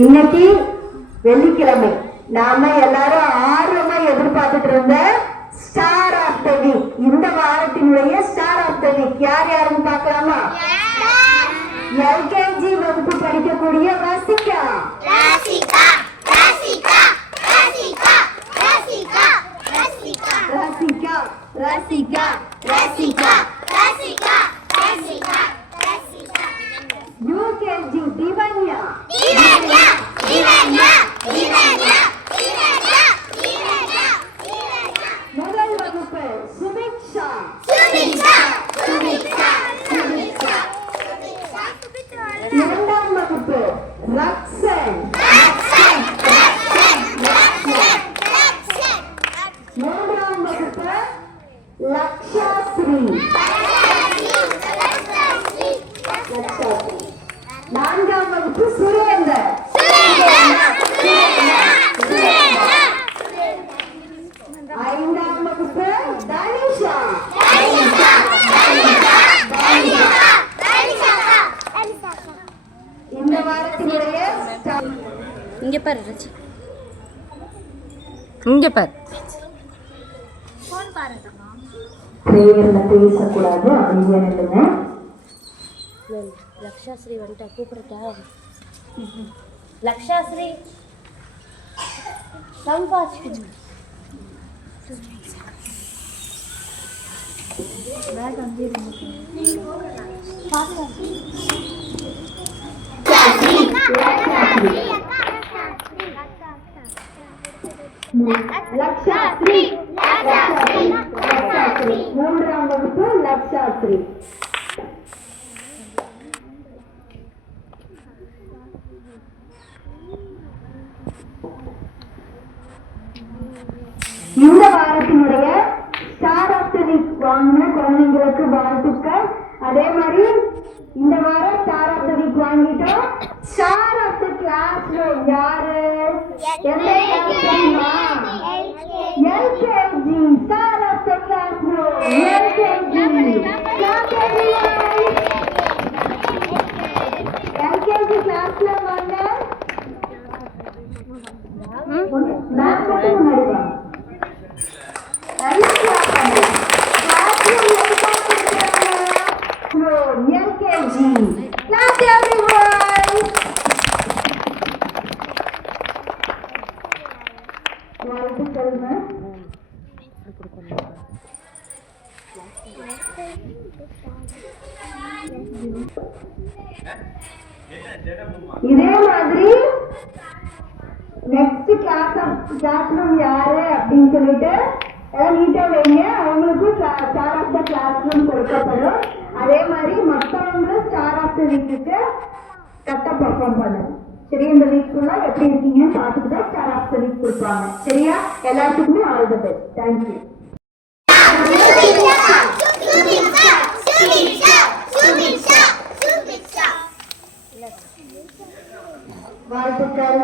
இன்னைக்கு வெள்ளிக்கிழமை நாம எல்லாரும் ஆர்வமா எதிர்பார்த்துட்டு இருந்த ஸ்டார் ஆஃப் த வீக், இந்த வாரத்தினுடைய ஸ்டார் ஆஃப் த வீக் யார் யாருன்னு பார்க்கலாமா? எல்கேஜி வகுப்பு படிக்கக்கூடிய ரசிகா. ரசிகா ரசிகா ரசிகா ரசிகா ரசிகா ரசிகா ரசிகா ரசிகா ரசிகா ரசிகா ரசிகா. யூகேஜி திவன்யா. திவன்யா திவன்யா திவன்யா திவன்யா திவன்யா. முதல் வகுப்பு சுபிக்ஷா. சுபிக்ஷா சுபிக்ஷா சுபிக்ஷா. இரண்டாம் வகுப்பு ரக்ஷன். ரக்ஷன் ரக்ஷன் ரக்ஷன் ரக்ஷன். மூன்றாம் வகுப்பு லக்ஷாஸ்ரீ. நான்காம் வகுப்பு சுரேந்தர். ஐந்தாம் வகுப்பு தனிஷா. இந்த வாரத்தினுடைய இங்க பாரு ரச்சி, இங்க பாரு. பிரேயர்ல பேசக்கூடாது, அமைதியா நில்லுங்க. லக்ஷாஸ்ரீ வந்துட்டா, கூப்பிடுறா. லக்ஷாஸ்ரீ சம்பாச்சு. லக்ஷாஸ்ரீ லக்ஷாஸ்ரீ. மூன்றாம் வகுப்பு லக்ஷாஸ்ரீ. இந்த வாரத்தினுடைய ஸ்டார் ஆஃப் தி வீக் வாங்கின குழந்தைங்களுக்கு வாழ்த்துக்கள். அதே மாதிரி இந்த வாரம் ஸ்டார் ஆஃப் தி வீக் வாங்கிட்டோம். Star of the class room யாரு? LKG. Star of the class room LKG. LKG கிளாஸ்ல வாங்க. மேம் மட்டும் முன்னாடி வாங்க. LKG. Clap everyone. வாழ்த்துக்கள்ங்க. இதே மாதிரி நெக்ஸ்ட் கிளாஸ் ரூம் யாரு அப்படின்னு சொல்லிட்டு நீட்டா வைங்க. அவங்களுக்கும் star of the classroom கொடுக்கப்படும். அதே மாதிரி மற்றவங்களும் ஸ்டார் ஆஃப் த வீக்குக்கு கரெக்டாக பெர்ஃபார்ம் பண்ணணும். சரி, இந்த வீக் ஃபுல்லாக எப்படி இருக்கீங்கன்னு பார்த்துட்டு தான் ஸ்டார் ஆஃப் த வீக் கொடுப்பாங்க. சரியா? எல்லாத்துக்குமே ஆல் தி பெஸ்ட். தேங்க்யூ. வாழ்த்துக்கள்.